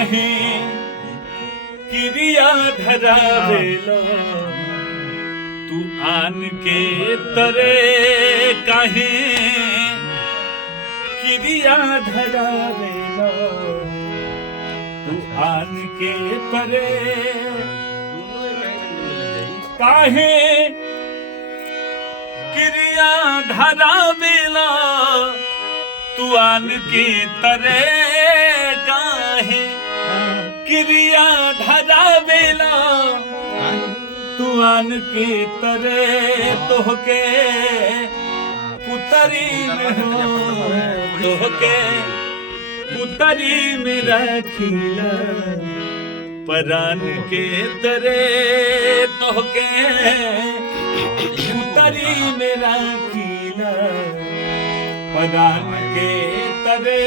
काहे क्रिया धरावेला तू आन के तरे काहे क्रिया धरावेला तू आन के तरे काहे क्रिया धरावेला तू आन के तरे काहे क्रिया धरावेला तू आन के तरे तोहके पुतरी में हो तोहके पुतरी में रखीला परान के तरे तोहके पुतरी में रखीला परान के तरे